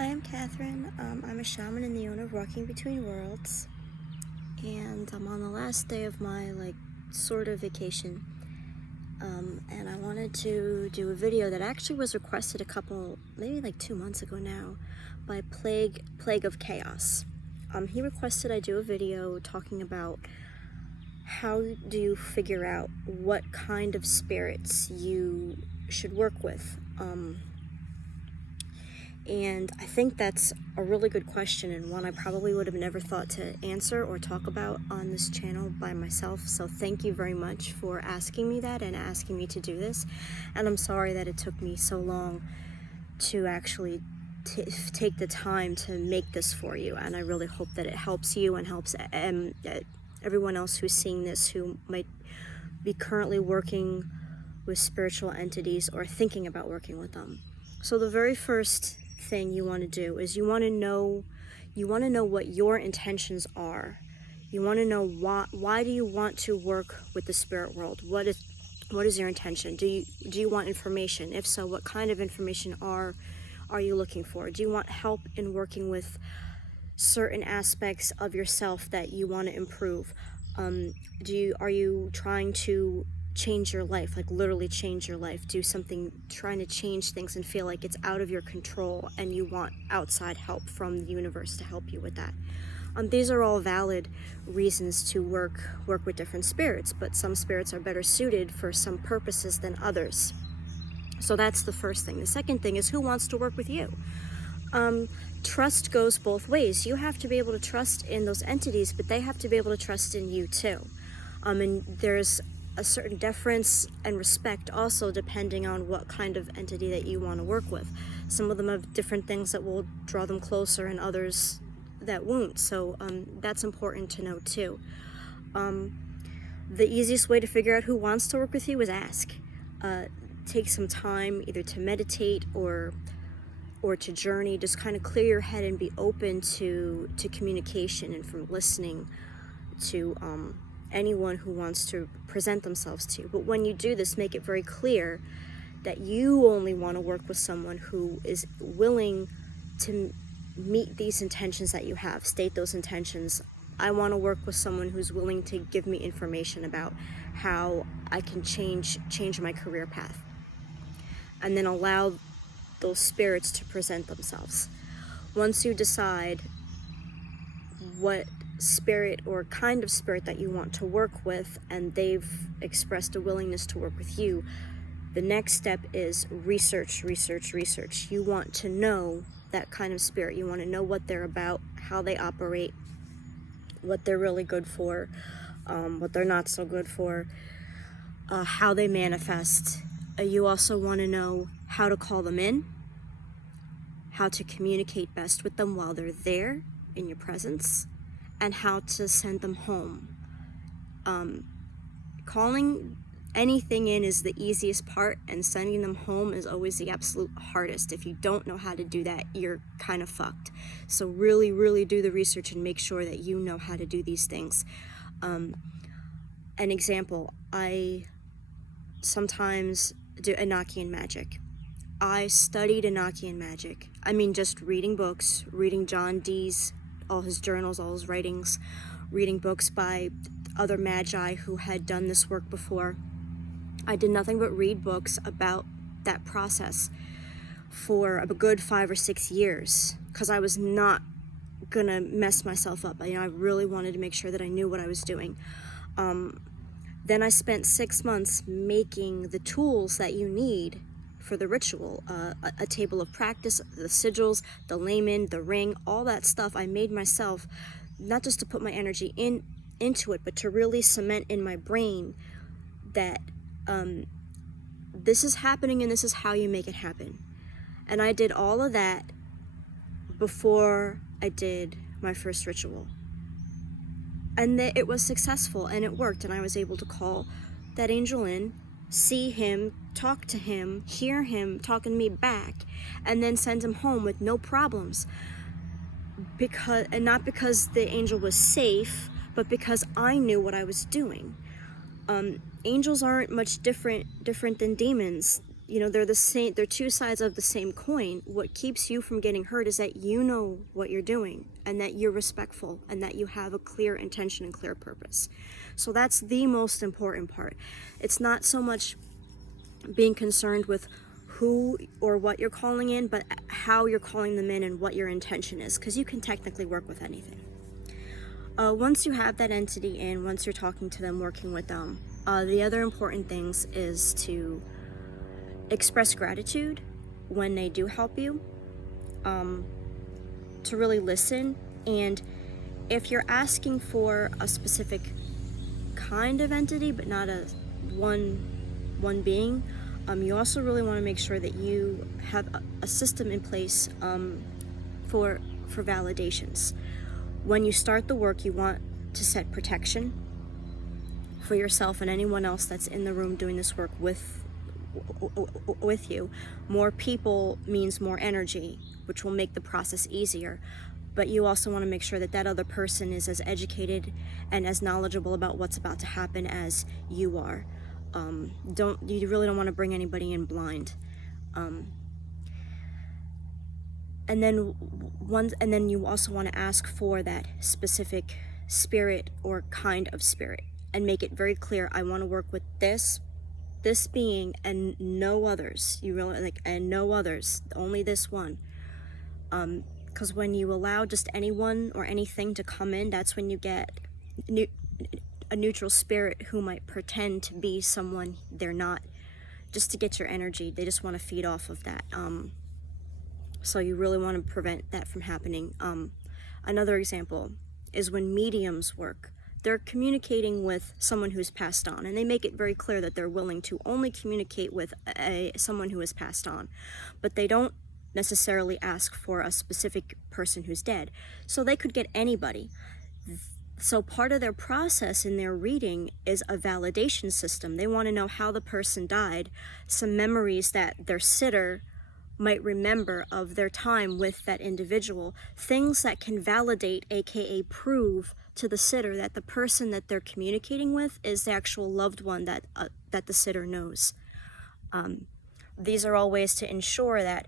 Hi, I'm Catherine. I'm a shaman and the owner of Walking Between Worlds, and I'm on the last day of my sort of vacation. And I wanted to do a video that actually was requested maybe 2 months ago now, by PLAGUEOFCHAOS. He requested I do a video talking about how do you figure out what kind of spirits you should work with. And I think that's a really good question, and one I probably would have never thought to answer or talk about on this channel by myself. So thank you very much for asking me that and asking me to do this. And I'm sorry that it took me so long to actually take the time to make this for you. And I really hope that it helps you and helps everyone else who's seeing this, who might be currently working with spiritual entities or thinking about working with them. So the very first thing you want to do is you want to know what your intentions are. You want to know why do you want to work with the spirit world? What is your intention? Do you want information? If so, what kind of information are you looking for? Do you want help in working with certain aspects of yourself that you want to improve? Are you trying to change your life, literally change your life, do something, trying to change things and feel like it's out of your control and you want outside help from the universe to help you with that? These are all valid reasons to work with different spirits, but some spirits are better suited for some purposes than others. So that's the first thing. The second thing is, who wants to work with you? Trust goes both ways. You have to be able to trust in those entities, but they have to be able to trust in you too. And there's a certain deference and respect also, depending on what kind of entity that you want to work with. Some of them have different things that will draw them closer and others that won't. So that's important to know too. The easiest way to figure out who wants to work with you is ask. Take some time either to meditate or to journey. Just kind of clear your head and be open to communication and from listening to anyone who wants to present themselves to you. But when you do this, make it very clear that you only want to work with someone who is willing to meet these intentions that you have. State those intentions. I want to work with someone who's willing to give me information about how I can change my career path. And then allow those spirits to present themselves. Once you decide what spirit or kind of spirit that you want to work with, and they've expressed a willingness to work with you, the next step is research. You want to know that kind of spirit. You want to know what they're about, how they operate, what they're really good for, what they're not so good for, how they manifest. You also want to know how to call them in, how to communicate best with them while they're there in your presence, and how to send them home. Calling anything in is the easiest part, and sending them home is always the absolute hardest. If you don't know how to do that, you're kind of fucked. So really do the research and make sure that you know how to do these things. An example, I sometimes do Enochian magic. I studied Enochian magic. I mean, just reading books, reading John Dee's, all his journals, all his writings, reading books by other magi who had done this work before. I did nothing but read books about that process for a good 5 or 6 years, because I was not gonna mess myself up. I really wanted to make sure that I knew what I was doing. Then I spent 6 months making the tools that you need for the ritual, a table of practice, the sigils, the layman, the ring, all that stuff I made myself, not just to put my energy into it, but to really cement in my brain that this is happening and this is how you make it happen. And I did all of that before I did my first ritual. And it was successful and it worked, and I was able to call that angel in, see him, talk to him, hear him talking to me back, and then send him home with no problems. And not because the angel was safe, but because I knew what I was doing. Angels aren't much different than demons. they're the same, they're two sides of the same coin. What keeps you from getting hurt is that you know what you're doing, and that you're respectful, and that you have a clear intention and clear purpose. So that's the most important part. It's not so much being concerned with who or what you're calling in, but how you're calling them in and what your intention is, because you can technically work with anything. Once you have that entity in, once you're talking to them, working with them, the other important things is to express gratitude when they do help you, to really listen. And if you're asking for a specific kind of entity but not a one being, you also really want to make sure that you have a system in place for validations. When you start the work, you want to set protection for yourself and anyone else that's in the room doing this work with you. More people means more energy, which will make the process easier. But you also want to make sure that that other person is as educated and as knowledgeable about what's about to happen as you are. You really don't want to bring anybody in blind. And then you also want to ask for that specific spirit or kind of spirit, and make it very clear, I want to work with this being and no others. You really and no others, only this one. Because when you allow just anyone or anything to come in, that's when you get a neutral spirit who might pretend to be someone they're not, just to get your energy. They just want to feed off of that. So you really want to prevent that from happening. Another example is when mediums work. They're communicating with someone who's passed on, and they make it very clear that they're willing to only communicate with someone who has passed on, but they don't necessarily ask for a specific person who's dead. So they could get anybody. So part of their process in their reading is a validation system. They want to know how the person died, some memories that their sitter might remember of their time with that individual, things that can validate, aka prove to the sitter that the person that they're communicating with is the actual loved one that the sitter knows. These are all ways to ensure that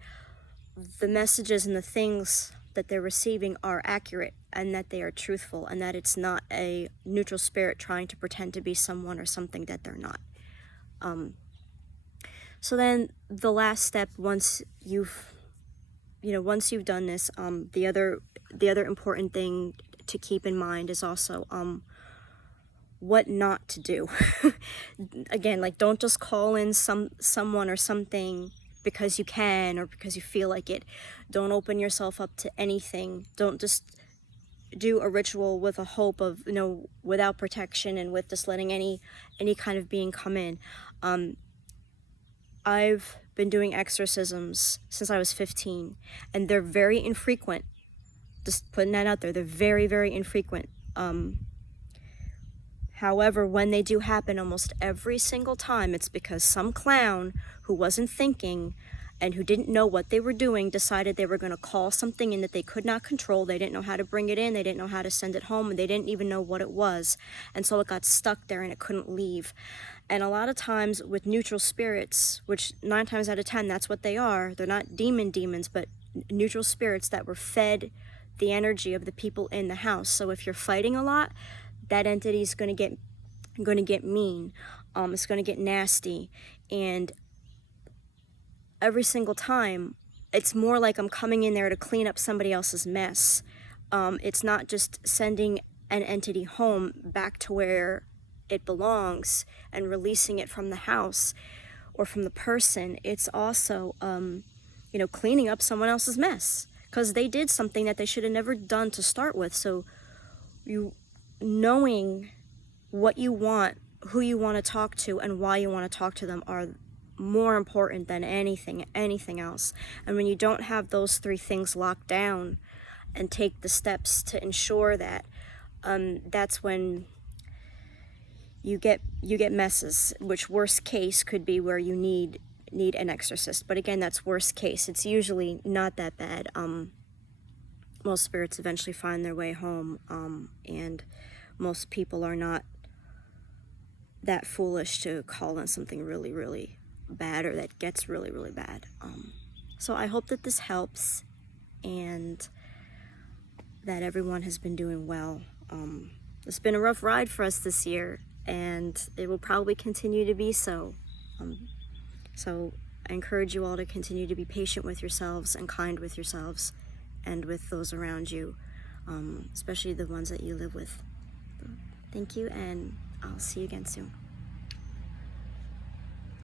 the messages and the things that they're receiving are accurate, and that they are truthful, and that it's not a neutral spirit trying to pretend to be someone or something that they're not. So then the last step, once you've done this, the other important thing to keep in mind is also what not to do. Again, like, don't just call in someone or something because you can or because you feel like it. Don't open yourself up to anything. Don't just do a ritual with a hope of, without protection and with just letting any kind of being come in. I've been doing exorcisms since I was 15, and they're very infrequent. Just putting that out there, they're very, very infrequent. However, when they do happen, almost every single time, it's because some clown who wasn't thinking and who didn't know what they were doing decided they were going to call something in that they could not control. They didn't know how to bring it in, they didn't know how to send it home, and they didn't even know what it was. And so it got stuck there and it couldn't leave. And a lot of times with neutral spirits, which 9 times out of 10, that's what they are. They're not demons, but neutral spirits that were fed the energy of the people in the house. So if you're fighting a lot, that entity is going to get mean. It's going to get nasty. And every single time, it's more like I'm coming in there to clean up somebody else's mess. It's not just sending an entity home back to where it belongs and releasing it from the house or from the person. It's also, cleaning up someone else's mess, because they did something that they should have never done to start with. So knowing what you want, who you want to talk to, and why you want to talk to them are more important than anything else. And when you don't have those 3 things locked down and take the steps to ensure that, that's when you get messes, which worst case could be where you need an exorcist. But again, that's worst case. It's usually not that bad. Most spirits eventually find their way home, and most people are not that foolish to call in something really, really bad or that gets really, really bad. So I hope that this helps and that everyone has been doing well. It's been a rough ride for us this year, and it will probably continue to be so. So I encourage you all to continue to be patient with yourselves and kind with yourselves and with those around you, especially the ones that you live with. Thank you, and I'll see you again soon.